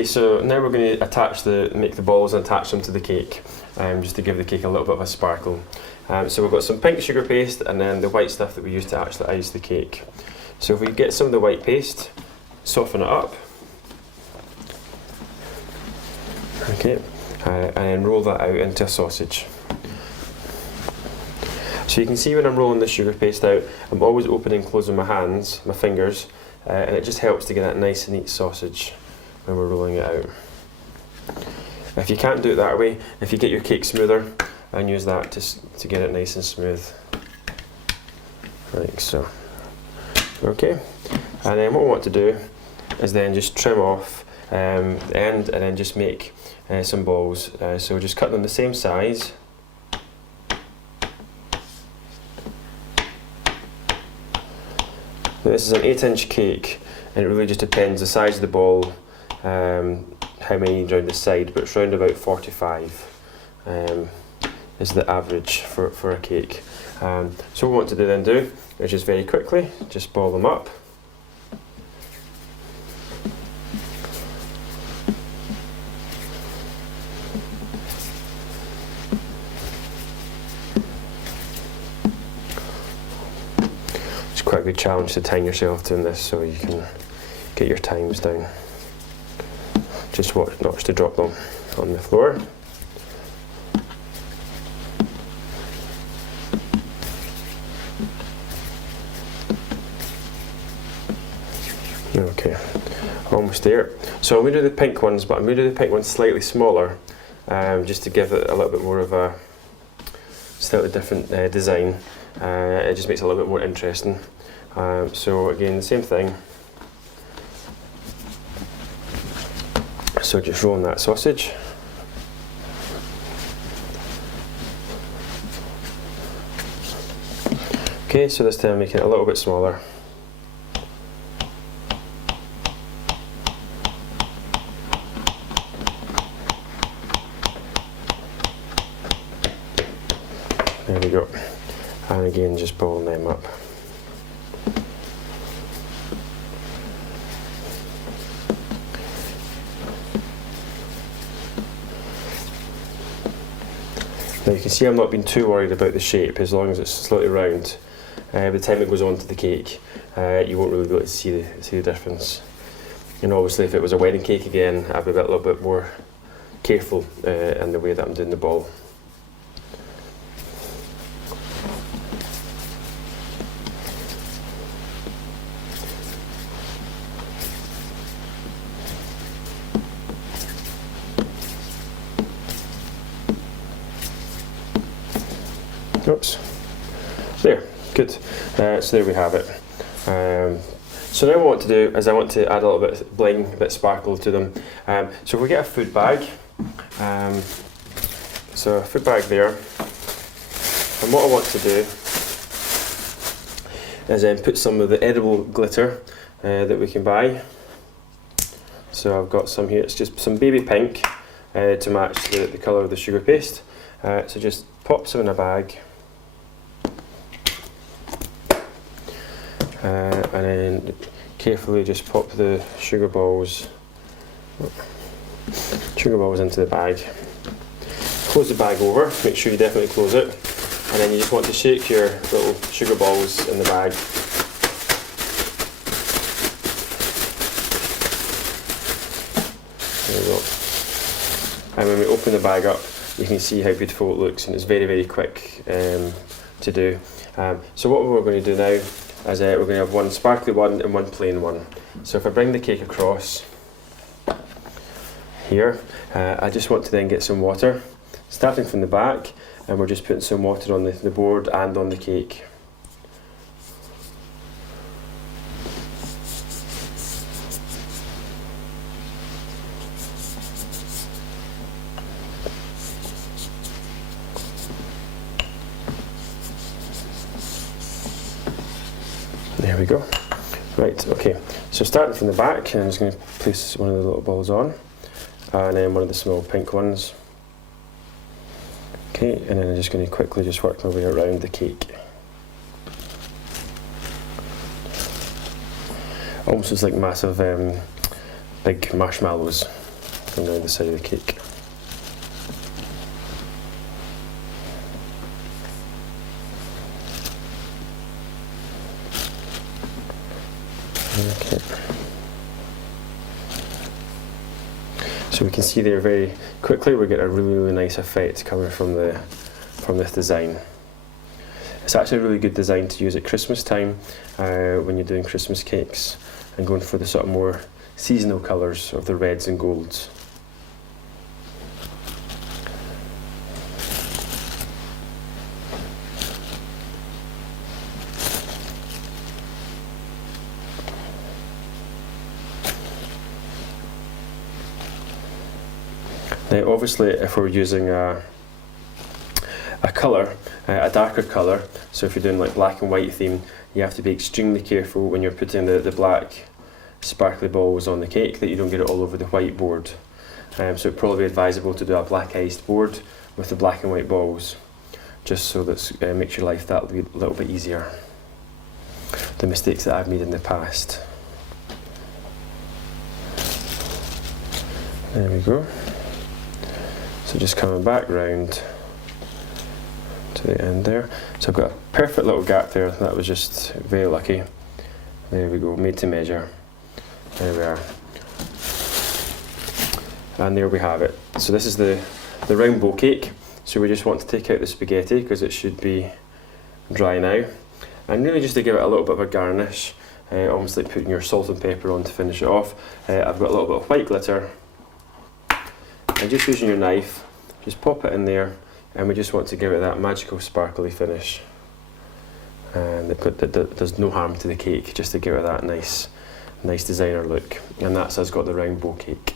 Okay, so now we're going to make the balls and attach them to the cake, just to give the cake a little bit of a sparkle. So we've got some pink sugar paste and then the white stuff that we use to actually ice the cake. So if we get some of the white paste, soften it up, okay, and then roll that out into a sausage. So you can see when I'm rolling the sugar paste out, I'm always opening and closing my hands, my fingers, and it just helps to get that nice and neat sausage when we're rolling it out. If you can't do it that way, if you get your cake smoother, and use that to get it nice and smooth, like so. Okay, and then what we want to do is then just trim off the end and then just make some balls. So just cut them the same size. Now this is an 8-inch cake, and it really just depends the size of the ball, how many around the side, but it's around about 45 is the average for a cake. So what we want to do is just very quickly just ball them up. It's quite a good challenge to time yourself doing this so you can get your times down. Just watch not to drop them on the floor. Okay, almost there. So I'm going to do the pink ones, but I'm going to do the pink ones slightly smaller, just to give it a little bit more of a slightly different design. It just makes it a little bit more interesting. So again, the same thing. So just rolling that sausage. Okay, so this time making it a little bit smaller. There we go. And again, just balling them up. Now you can see I'm not being too worried about the shape, as long as it's slightly round. By the time it goes onto the cake, you won't really be able to see the difference. And obviously if it was a wedding cake again, I'd be a little bit more careful in the way that I'm doing the ball. Oops. There, good. So there we have it. So now what I want to do is I want to add a little bit of bling, a bit of sparkle to them. So if we get a food bag, so a food bag there, and what I want to do is then put some of the edible glitter that we can buy. So I've got some here, it's just some baby pink to match the colour of the sugar paste. So just pop some in a bag. And then carefully just pop the sugar balls into the bag. Close the bag over, make sure you definitely close it, and then you just want to shake your little sugar balls in the bag. There we go. And when we open the bag up, you can see how beautiful it looks, and it's very, very quick to do. So what we're going to do now is we're going to have one sparkly one and one plain one. So if I bring the cake across here, I just want to then get some water, starting from the back, and we're just putting some water on the board and on the cake. There we go. Right, okay. So starting from the back, I'm just going to place one of the little balls on, and then one of the small pink ones. Okay, and then I'm just going to quickly just work my way around the cake. Almost looks like massive big marshmallows. going down the side of the cake. Okay. So we can see there very quickly we get a really nice effect coming from this design. It's actually a really good design to use at Christmas time when you're doing Christmas cakes and going for the sort of more seasonal colours of the reds and golds. Now obviously if we're using a colour, a darker colour, so if you're doing like black and white theme, you have to be extremely careful when you're putting the black sparkly balls on the cake that you don't get it all over the white board. So it'd probably be advisable to do a black iced board with the black and white balls, just so that makes your life that little bit easier. The mistakes that I've made in the past. There we go. So just coming back round to the end there. So I've got a perfect little gap there. That was just very lucky. There we go, made to measure. There we are. And there we have it. So this is the round bowl cake. So we just want to take out the spaghetti because it should be dry now. And really just to give it a little bit of a garnish, almost like putting your salt and pepper on to finish it off. I've got a little bit of white glitter. And just using your knife, just pop it in there, and we just want to give it that magical sparkly finish. And there's no harm to the cake, just to give it that nice designer look. And that's us got the round bowl cake.